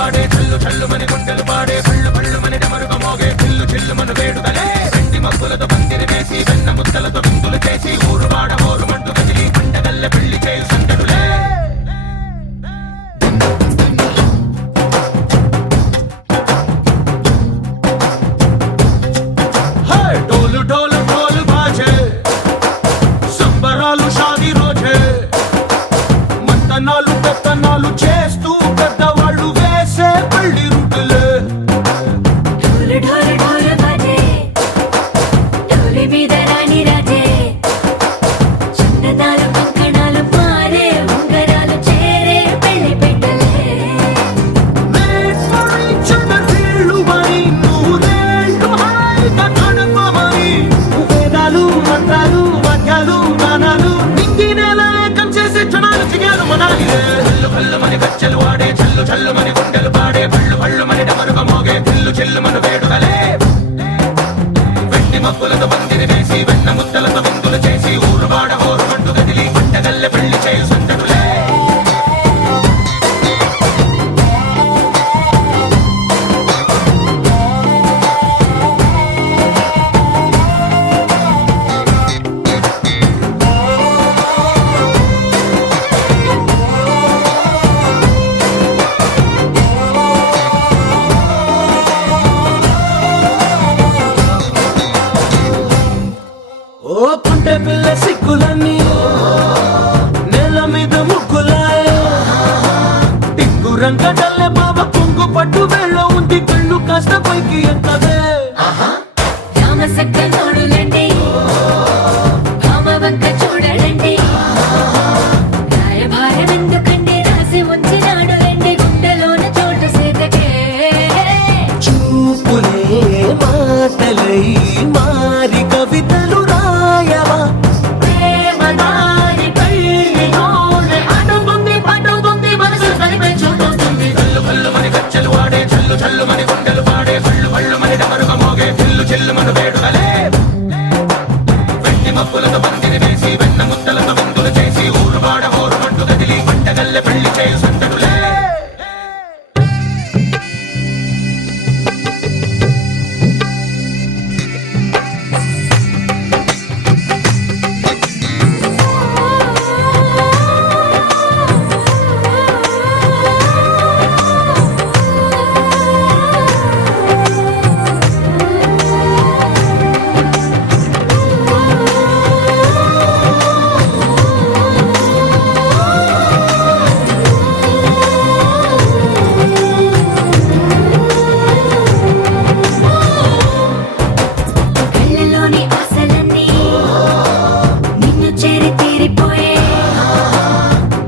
వాడే చల్లు చల్లు మని గుండెలు పాడే పళ్ళు పళ్ళు మని డమరుగ మోగే చిల్లు చిల్లు మన వేడుదలే వెండి మబ్బులతో పందిరి వేసి వెన్న ముద్దలతో విందులు చేసి ఊరు వాడ ఊరు మంటు కదిలి పండగల్లె పెళ్లి చేయు సందడులే డోలు డోలు ఢోలు బాజే సంబరాలు షాదీ రోజే మంతనాలు పెత్తనాలు చేస్తూ పెద్దవాళ్ళు వేసే పెళ్లి రుటులే ఢోలు ఢోలు ఢోలు బాజే ఢోలి మీద రాణి రాజే చందనాలు కంకణాలు మారే ఉంగరాలు చేరే పెళ్లి పెట్టలే చిన్నీళ్ళు మరి నూరేళ్ళు హాయిగా గడపమని వేదాలు మంత్రాలు వాక్యాలు గానాలు నింగి నేల ఏకం చేసే క్షణాలు చిగాలు మనాలి కళ్ళు కళ్ళు మని గజ్జలు వాడే చల్లు చల్లు మని గుండెలు పాడే పళ్ళు పళ్ళు మని డమరుగ మోగే చిల్లు చిల్లు మన వేడుదలే వెండి మబ్బులతో పందిరి వేసి వెన్న ముద్దలతో విందులు చేసి ఊరు వాడ ఊరు మంటు కదిలి పంటగల్లె పెళ్లి చేయు సందడులే ఓ పుంటె పిల్ల సిక్కులన్నీ నేల మీద ముగ్గులాయ టిక్కు రంగడల్లె బాబ కుంగు పట్టు వేళ్ళ ఉంది కళ్ళు కాస్త పైకి ఎక్కదే రామసక్క నోడులండి భామ వంక చూడడండి రాయభారం ఎందుకండి రాసి ఉంచినాడు రండి గుండెలోన చోటు సేతకే చూపులే మాటలై మారి కవితలు రాయవా ప్రేమదారి పెళ్లి నోడు అడుగుంది పట్టుకుంది మనసు కనిపించుకుంటుంది కళ్ళు కళ్ళు మని గజ్జలు వాడే చల్లు చల్లు మని గుండెలు పాడే పళ్ళు పళ్ళు మని డమరుగ మోగే చిల్లు చిల్లు మన వేడుదలే వెండి మబ్బులతో పందిరి వేసి వెన్న ముద్దలతో విందులు చేసి ఊరు వాడ ఊరు మంటు కదిలి పంటగల్లె పెళ్లి చేయు సందడులే కళ్ళలోని ఆశలన్నీ నిన్ను చేరి తీరిపోయే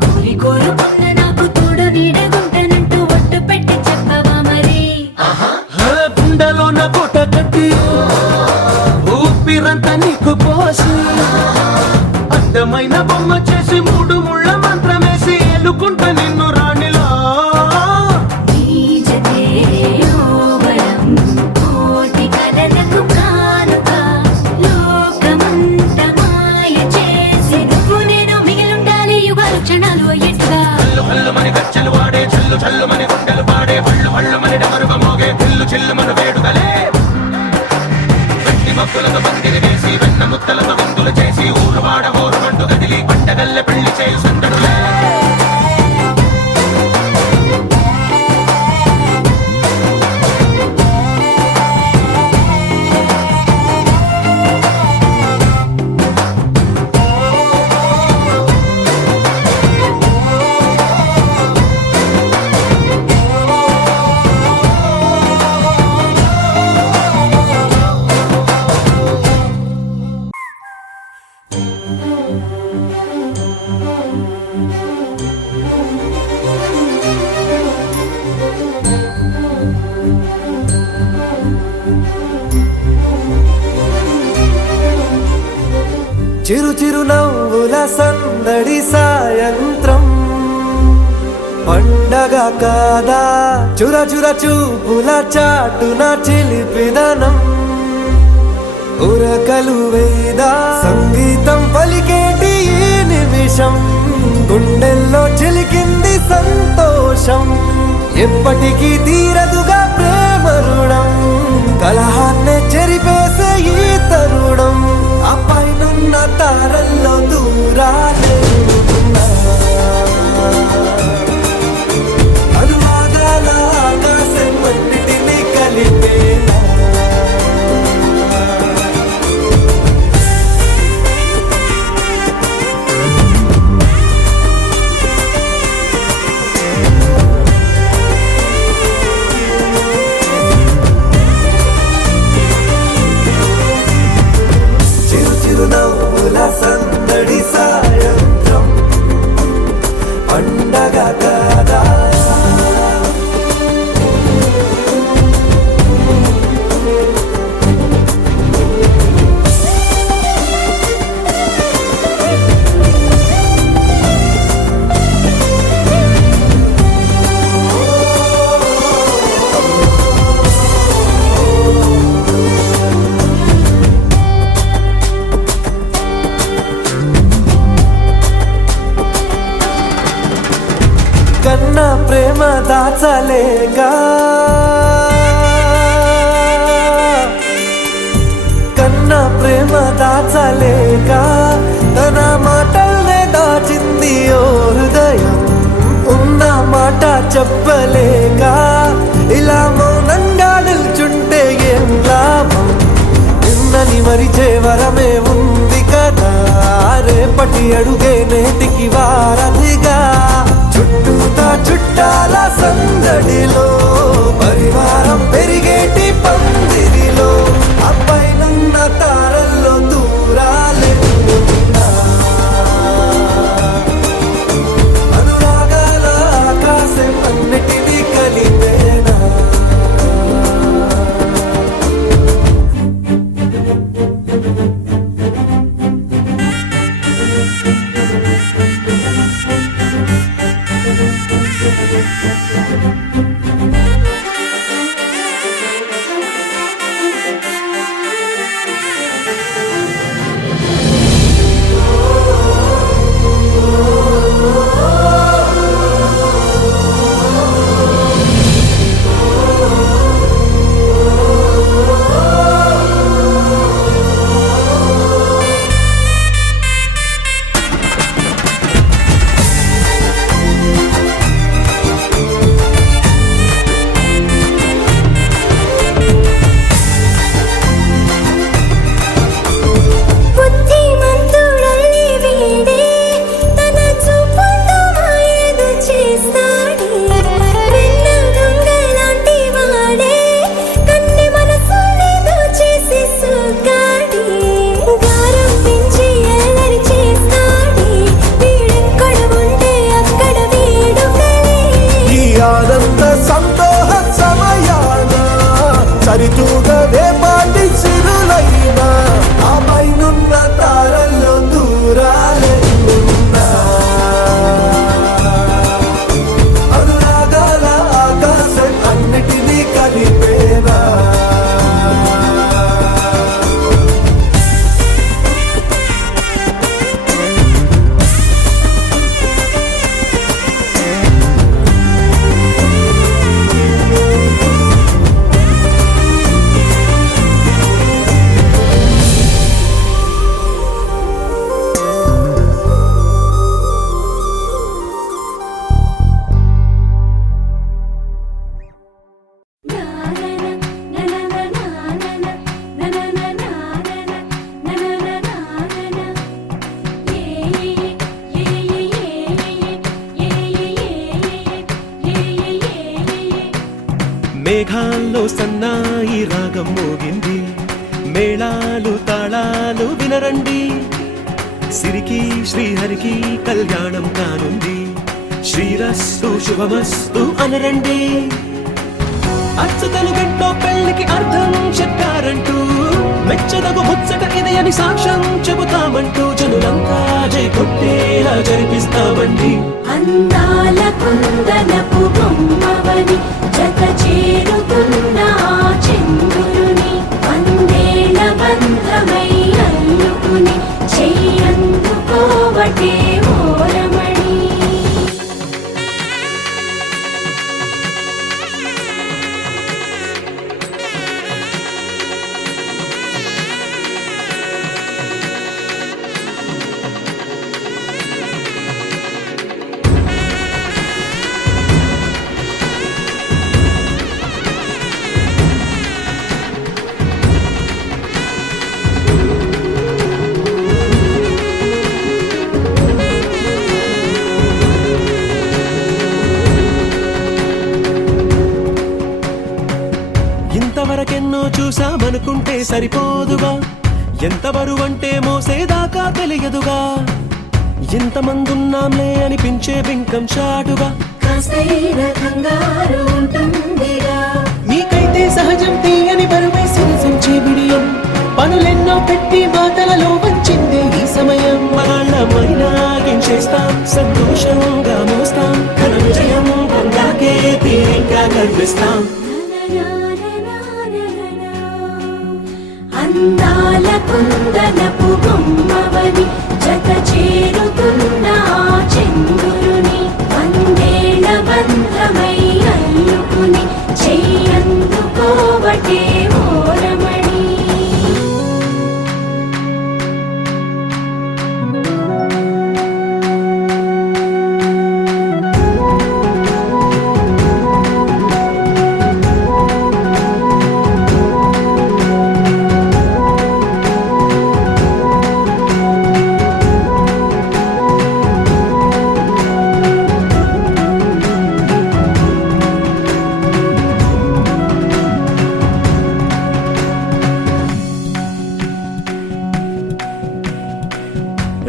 కోరి కోరుకున్న నాకు తోడు నీడగుంటనంటూ ఒట్టు పెట్టి చెప్పవా మరి గుండెలోన కోట కట్టి ఊపిరంతా నీకు పోసి అందమైన బొమ్మ చేసి మూడు ముళ్ళ మంత్రమేసి ఎలుకుంట నిన్ను రాణిలా నీజతే ఓవరం కోటి కలలకు కానుక లోకమంత మాయ చేసి నువ్వు నేను మిగిలుండాలి యుగాలు క్షణాలు ఎట్లా కళ్ళు కళ్ళు మని గజ్జలు వాడే చల్లు చల్లు మని గుండెలు పాడే పళ్ళు పళ్ళు మని డమరుగ మోగే చిల్లు చిల్లు మన వేడుదలే వెండి మబ్బులతో పందిరి వేసి వెన్న ముద్దలతో విందులు చేసి ఊరు వాడ ఊరు మంటు కదిలి పంటగల్లె పెళ్లి చేయు సందడులే చిరు చిరు నవ్వుల సందడి సాయంత్రం పండగ కాదా చుర చుర చూపుల చాటున చిలిపిదనం ఉరకలు వేదా సంగీతం పలికేటి ఈ నిమిషం గుండెల్లో చిలికింది సంతోషం ఎప్పటికీ తీరదుగా ప్రేమ రుణం, కలహాన్నే చెరిపేసే ఈ తరుణం. ఆ పైనున్న తారల్లో దూరాలే ఉన్నా. అనువాదాల ఆకాశం అన్నిటినీ కలిపేనా. చిరు చిరు నవ్వుల సందడి సాయంత్రం పండగ కదా. కన్నా ప్రేమ దాచలేగా, కన్నా ప్రేమ దాచలేగా, తన మాటల్నే దాచింది ఓ హృదయం. ఉన్న మాట చెప్పలేక ఇలా మౌనంగా నిల్చుంటే ఏం లాభం. నిన్నని మరిచే వరమే ఉంది కదా, రేపటి అడుగే నేటికి వారధిగా. చుట్టూతా చుట్టాల సందడిలో పరివారం పెరిగేటి పందిరిలో, అప్పైనున్న తారల్లో దూరాలే ఉన్నా. అనురాగాల ఆకాశం అన్నిటినీ కలిపేనా. బుద్ధిమంతుడల్లి వీడే తన చూపుతో మాయేదో చేస్తాడే. వెన్న దొంగలాంటి వాడే కన్నె మనసులేదో చేసి సోకాడే. గారం పెంచి అల్లరి చేస్తాడే, వీడెక్కడ ఉంటే అక్కడ వేడుకలే. ఈ ఆనంద సంతోష సమయాన సరితూగవే పాటి సిరులైనా, ఆ పైనున్న తారల్లో దూరాలే ఉన్నా. అనురాగాల ఆకాశం అన్నిటినీ కలిపేనా. మేఘాల్లో సన్నాయి రాగం మోగింది, మేళాలు తాళాలు వినరండి. సిరికి శ్రీహరికి కళ్యాణం కానుంది, శ్రీరస్తు శుభమస్తు అనరండి. అచ్చతలు గంటో పెళ్లికి అర్థం చెప్పారంటూ, మెచ్చదగు ముచ్చట ఇది అని సాక్ష్యం చెబుతామంటూ, జనులంతా జై కొట్టేలా జరిపిస్తామండి. అందాల కుందనపు బొమ్మవని జత చేరుతున్న ఆ చంద్రుని, వందేళ్ల బంధమై అల్లుకుని చెయ్యందుకోవటే ఓరమణి. సరిపోదుగా, ఎంత బరువంటే మోసేదాకా తెలియదుగా, ఇంతమందున్నాంలే అనిపించే బింకం చాటుగా, కాస్తైన కంగారు ఉంటుందిగా. మీకైతే సహజం తీయని బరువై సిరసించే బిడియం, పనులెన్నో పెట్టి మాటలలో వంచిందే ఈ సమయం. వాళ్ళమైనా ఏం చేస్తాం, సంతోషంగా మోస్తాం, ఘన విజయం పొందాకే తీరిగ్గా గర్విస్తాం. అందాల కుందనపు బొమ్మవని జత చేరుతున్న ఆ చంద్రుని వందేళ్ల బంధమై అల్లుకుని చెయ్యందుకోవటే ఓరమణి.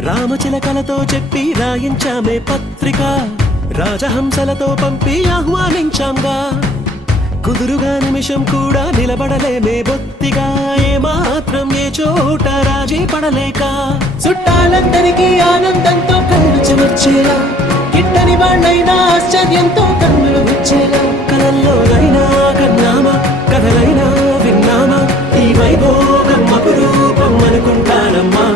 రామచిలకలతో చెప్పి రాయించామే పత్రిక, రాజహంసలతో పంపి ఆహ్వానించాంగా, కుదురుగా నిమిషం కూడా నిలబడలేమే బొత్తిగా, ఏమాత్రం ఏ చోట రాజీ పడలేక, చుట్టాలందరికీ ఆనందంతో కళ్ళు చెమర్చేలా, గిట్టని వాళ్ళైనా ఆశ్చర్యంతో కన్నులు వచ్చేలా, కలల్లోనైనా కన్నామా, కథలైనా విన్నామా, ఈ వైభోగం అపురూపం అనుకుంటానమ్మా.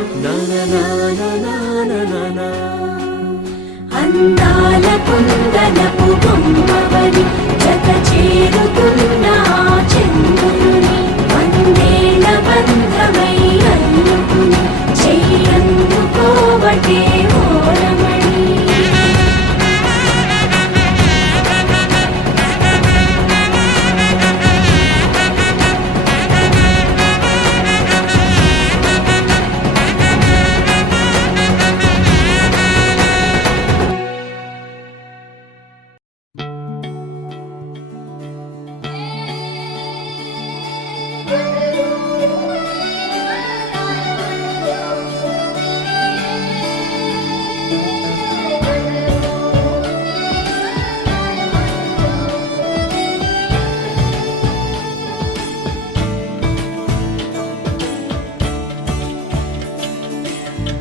అందాల కుందనపు బొమ్మవని జత చేరుతున్న ఆ చంద్రుని వందేళ్ల బంధమై అల్లుకుని చెయ్యందుకోవటే ఓరమణి.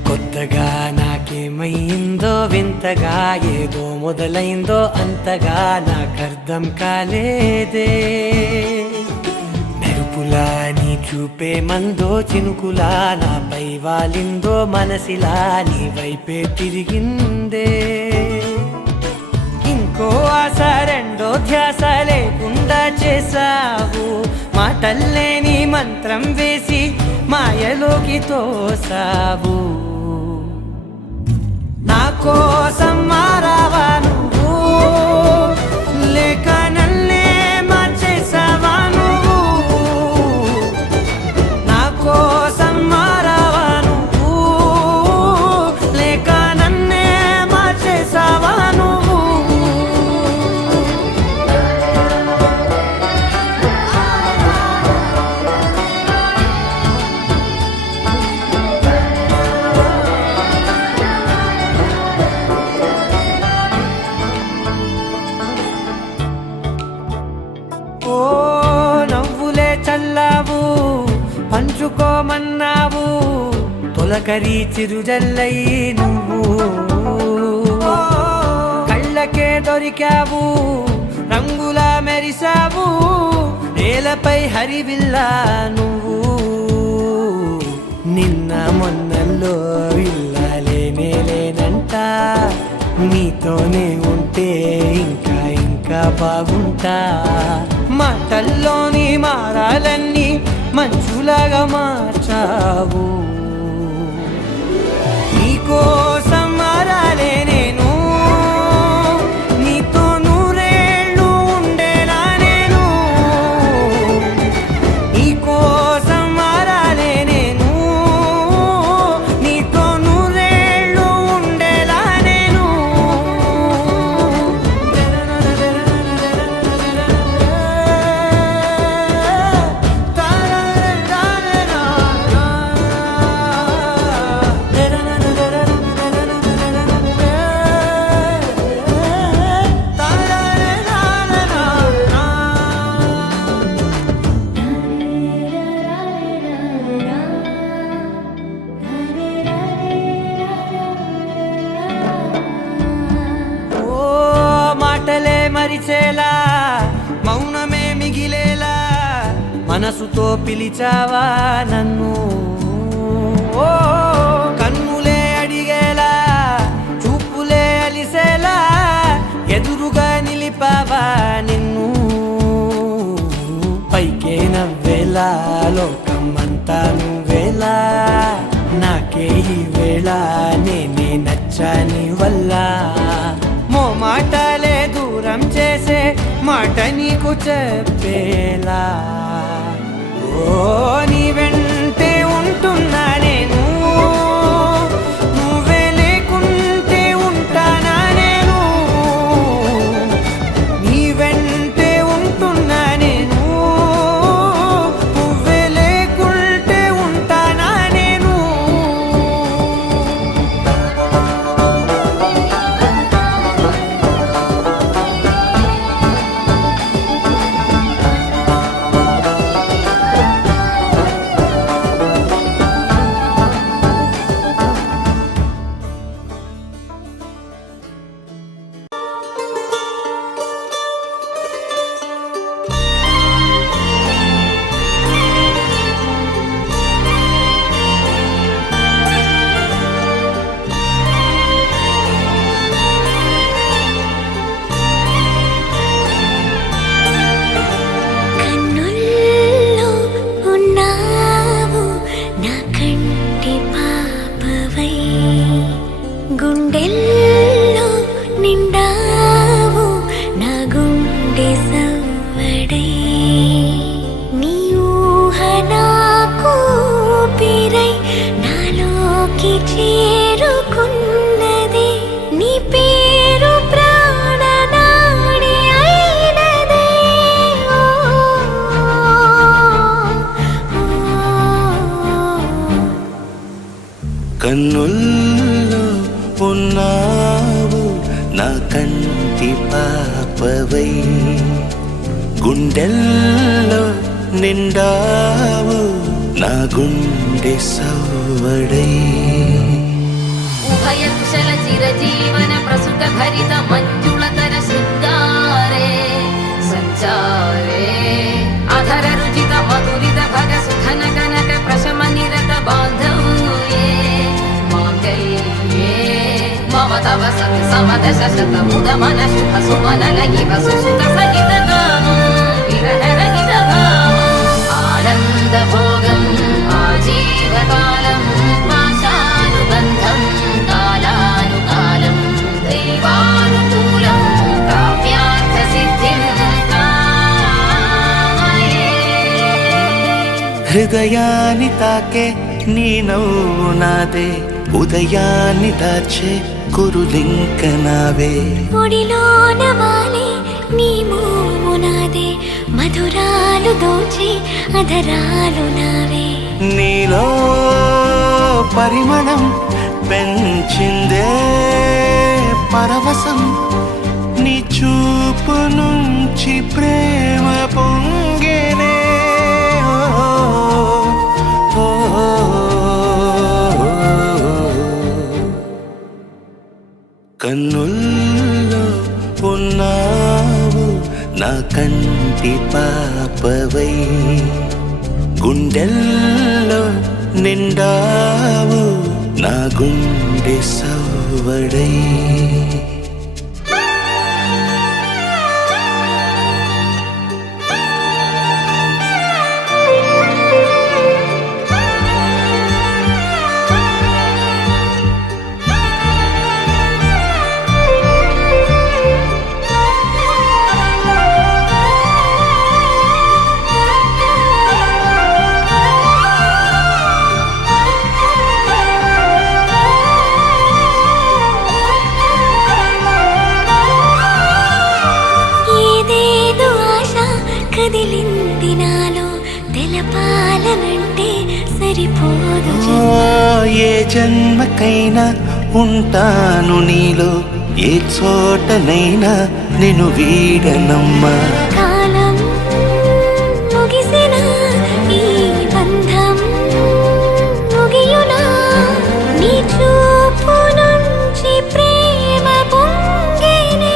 కొత్తగా నాకేమైందో వింతగా, ఏదో మొదలైందో అంతగా నాకర్థం కాలేదే. మెరుపులా నీ చూపే మందో చినుకులా నాపై వాలిందో మనసిలా నీ వైపే తిరిగిందే. ఇంకో ఆశ రెండో ధ్యాస లేకుండా చేసావు, మాటల్లేని మంత్రం వేసి మాయలోకి తోసావు. నా కోసం మారావా నువ్వు, లేక నన్నే మార్చేసావా నువ్వు. నా కోసం మారావా నువ్వు, లేక నన్నే మార్చేసావా నువ్వు. ఓ నవ్వులే చల్లావు, పంచుకోమన్నావు, తొలకరి చిరుజల్లై నువ్వు. కళ్ళకే దొరికావు, రంగులా మెరిసావు, నేలపై హరివిల్లా నువ్వు. నిన్న మొన్నల్లో ఇల్లాలేనే లేనంట, నీతోనే ఉంటే ఇంకా ఇంకా బాగుంటా. మాటల్లోని మారాలన్నీ మంచులాగా మార్చావు. నీకోసం మారాలే నేను, నీతో నూరేళ్ళు ఉండేలా నేను. నీకోసం మారాలే నేను, నీతో నూరేళ్ళు ఉండేలా నేను. తారా మరిచేలా మౌనమే మిగిలేలా మనసుతో పిలిచావా నన్ను. ఓ కన్నులే అడిగేలా చూపులే అలిసేలా ఎదురుగా నిలిపావా నిన్ను. పైకే నవ్వేలా లోకమంతా నువ్వేలా నాకే ఈ వేళ నేనే నచ్చాని వల్ల. మాటలే దూరం చేసే మాట నీకు చెప్పేలా. ఓ నీ వెంటే ఉంటున్నా నేను, నువ్వే లేకుంటే ఉంటానా నేను. నీ వెంటే ఉంటున్నా నేను, నువ్వే లేకుంటే ఉంటానా నేను. కన్నుల్లో ఉన్నావు నా కంటి పాపవై, గుండెల్లో నిండావు నా గుండె సవ్వడై. నీ ఊహ నాకు ఊపిరై నాలోకి చేరుకున్నది. నీ పేరు ప్రాణనాడి అయినదే. కన్నుల్లో ఉన్నావు నా కంటి పాపవై, గుండెల్లో నిండావు నా గుండె సవ్వడై. ఉభయకుశల చిరజీవన ప్రసుక భరిత మంజుళతర శృంగారే సంచారే అధర రుచిత మధురిత భగ సుధన కనక ప్రశమ నిరత బాంధవ్యే మాంగళ్యే మమ తవ సత్ సమదశ శత ముద మన శుభ సుమన లగివ సుసుత సహిత గానం విరహ రహిత భావం ఆనంద భోగం ఆజీవకాలం పాశానుబంధం కాలానుకాలం దైవానుకూలం కావ్యార్థ సిద్ధిం కామయే. హృదయాన్ని తాకే నీ నవ్వు నాదే, ఉదయాన్ని దాచే కురులింక నావే. ఒడిలోన వాలే నీ మోము నాదే, మధురాలు దోచే అధరాలు నావే. నీలో పరిమళం పెంచిందే పరవశం, నీ చూపు నుంచి ప్రేమ పొంగేనే. ఓ, ఓ, ఓ. కన్నుల్లో ఉన్నావు నా కంటి పాపవై, గుండెల్లో నిండావు నా గుండె సవ్వడై. కదిలింది నాలో తెలపాలనంటే సరిపోదు. ఏ జన్మకైనా ఉంటాను నీలో, ఏ చోటనైనా నిన్ను వీడనమ్మా. కాలం ముగిసిన ఈ బంధం ముగియునా, నీ చూపు నుంచి ప్రేమ పొంగేనే.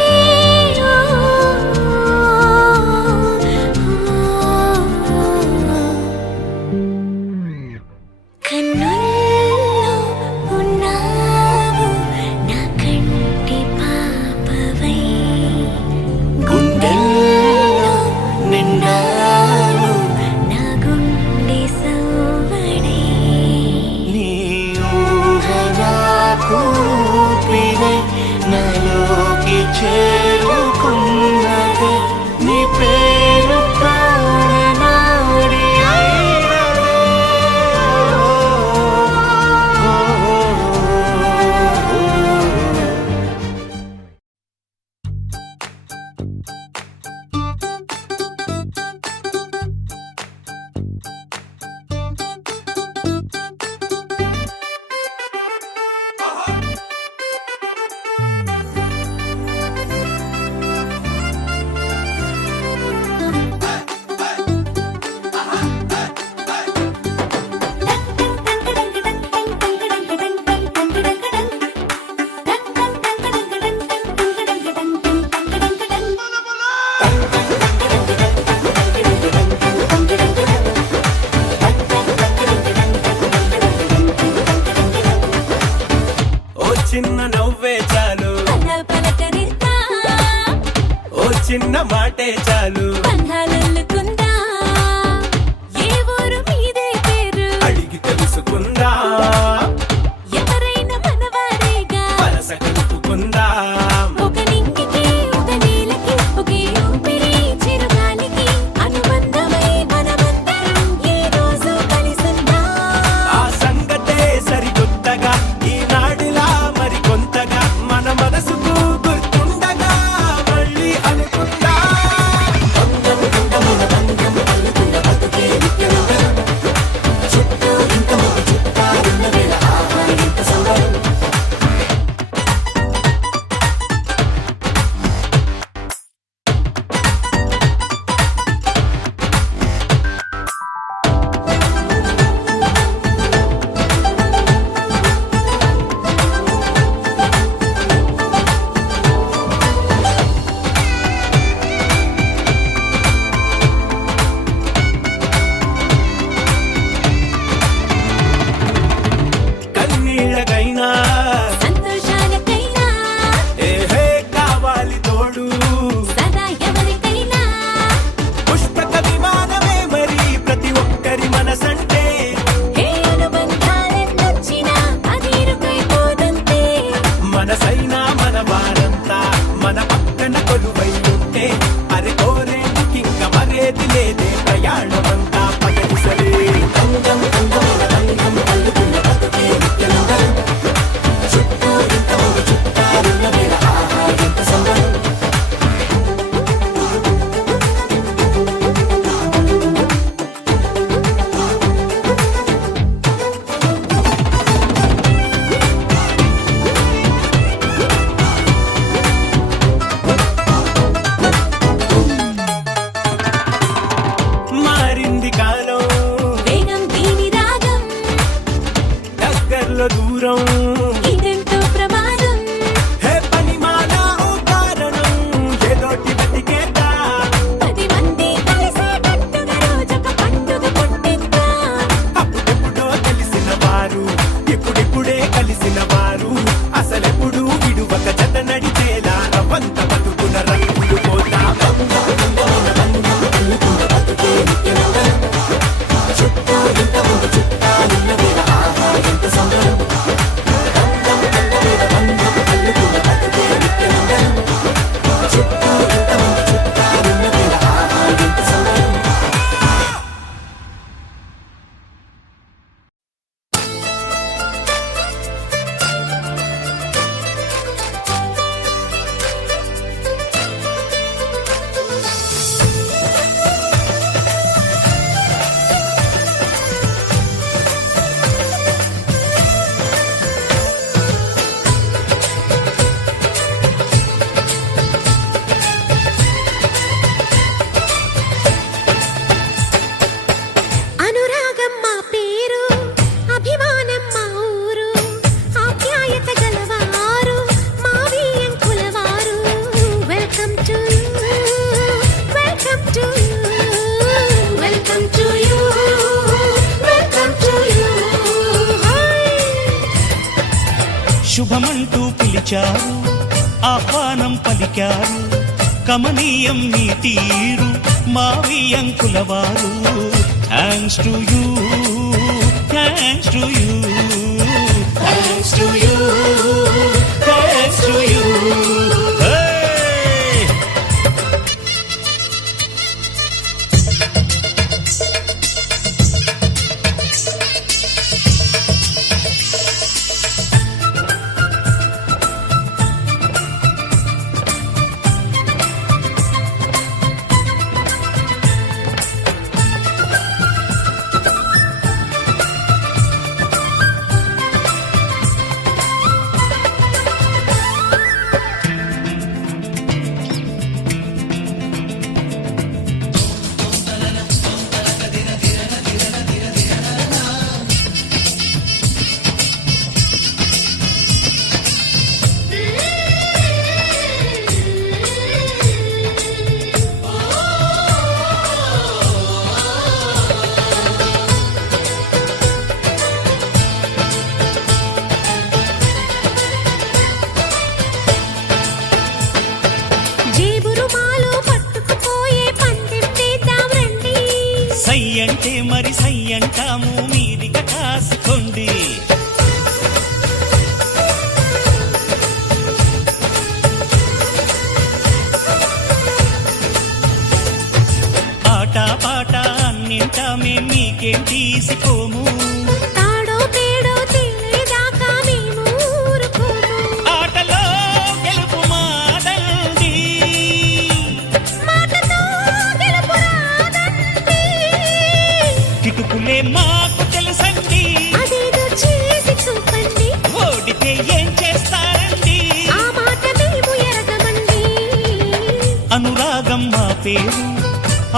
చిన్న నవ్వే చాలు, అలా పలకరిద్దా, ఓ చిన్న మాటే చాలు, బంధాలల్లుకుందా, ఏ ఊరు మీదే పేరు అడిగి తెలుసుకుందా, ఎవరైనా మనవారేగా, వరస కలుపుకుందా. ఒక నింగికి ఒక నేలకి ఒకే ఊపిరి చిరుగాలికి అనుబంధమై మనమందరం ఈ రోజు కలిసుందాం. ఆ సంగతే సరికొత్తగా ఈనాడిలా మరి కొంతగా మన మనసుకు గుర్తుండగా మళ్ళీ అనుకుందా. కన్నీళ్ళకైనా సంతోషాలకైనా ఏహే కావాలి తోడు, సదా ఎవరికైనా పుష్పక విమానమే మరి ప్రతి ఒక్కరి మనసంటే. ఏ అనుబంధాలెన్నొచ్చినా అది ఇరుకైపోదంతే. మనసైనా మన వారంతా మన పక్కన కొలువై ఉంటే అరే కోరేందుకింక మరేది లేదే ప్రయాణమంతా పగటిసలే. మారింది కాలం, వేగం దీని రాగం, దగ్గరలో దూరం, ఇదెంతో ప్రమాదం. హే పనిమాల ఓ కారణం, ఏదోటి బతికేదా. 10 మంది కలిసేటట్టుగా రోజొక పండుగ పుట్టిద్దాం. అప్పుడెప్పుడో తెలిసిన వారు ఇప్పుడిప్పుడే కలిసిన వారు అసలెప్పుడు విడువక జత నడిచేలా రవంత బతుకున రంగులు పోతా. అనురాగం మా పేరు, అభిమానం మా ఊరు, ఆప్యాయత గలవారు మా వియ్యంకులవారు. Welcome to you, welcome to you, welcome to you, welcome to you. శుభమంటూ పిలిచారు, ఆహ్వానం పలికారు, కమనీయం నీ తీరు మావియంకుల వారు. Thanks to you, thanks to you, thanks to you, thanks to you. అంటే మరి సై అంటాము మీరిక కాసుకోండి. ఆట పాట అన్నింటా మేం మీకేం తీసిపోము. తాడో పేడో తెలియదాకా మేము ఊరుకోము. ఆటలో గెలుపు మాదండి, మాటతో గెలుపు రాదండి. కిటుకులే మాకు తెలుసండి. అదేదో చేసి చూపండి, ఓడితే ఏం చేస్తారండి? ఆ మాట మేము ఎరగమండి. అనురాగం మా పేరు,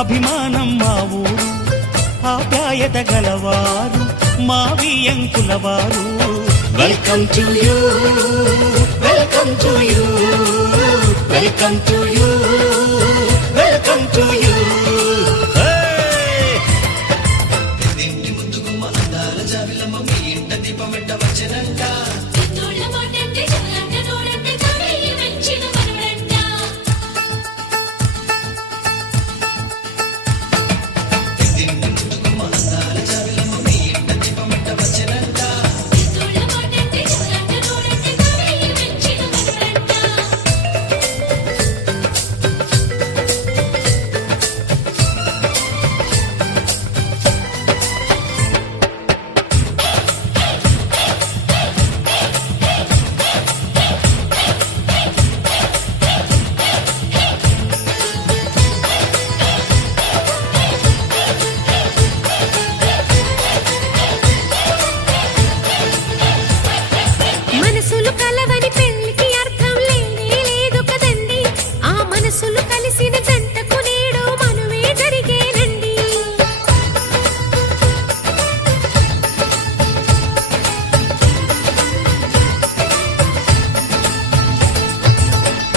అభిమానం మా ఊరు, ఆప్యాయత గలవారు మా వియంకులవారు. Welcome to you, welcome to you, welcome to you, welcome to you. తోళ్ళ మాటంటే చెవులంట నోడంటే తాడయ్య వెంచిన మనవడంట. తోళ్ళ మాటంటే చెవులంట నోడంటే తాడయ్య వెంచిన మనవడంట. మనసులు కలవని పెళ్లికి అర్థం లేనే లేదు కదండి. ఆ మనసులు కలిసిన జంటకు నేడు మనువే జరిగేనండి.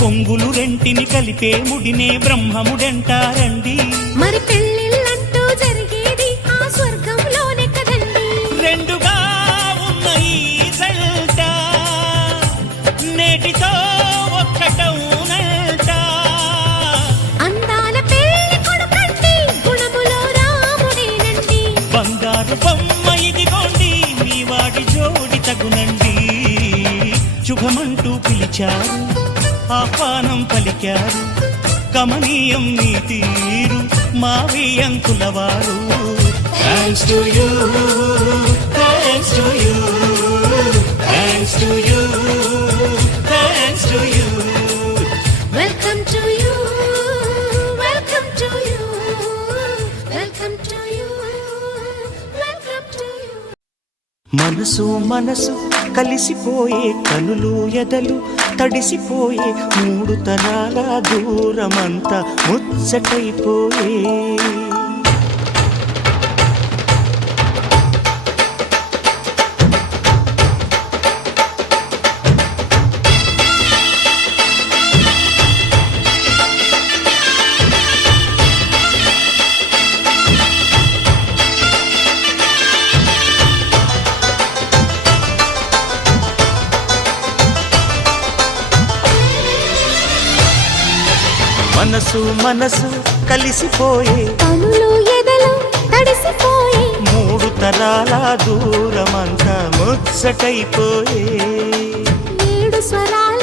కొంగులు రెంటిని కలిపే ముడినే బ్రహ్మముడంటారండి. మరి పెళ్ళిళ్ళంటూ జరిగేది ఆ స్వర్గంలోనే కదండి. రెండుగా ఉన్న ఈ జంట నేటితో ఒక్కటవునంట. అందాల పెళ్లి కొడుకండి, గుణములో రాముడేనండి. బంగారు బొమ్మ ఇదిగోండి, మీ వాడి జోడి తగునండి. శుభమంటూ పిలిచారు, ఆహ్వానం పలికారు, కమనీయం మీ తీరు మా వియంకులవారు. Thanks to you, thanks to you, thanks to you, thanks to you. Welcome to you, welcome to you, welcome to you, welcome to you. మనసు మనసు కలిసిపోయే కనులు ఎదలు తడిసిపోయే మూడు తరాల దూరమంతా ముచ్చటైపోయే. మనసు మనసు కలిసిపోయే కనులు ఎదలు తడిసిపోయి మూడు తరాల దూరమంతా ముచ్చటైపోయే. ఏడు స్వరాల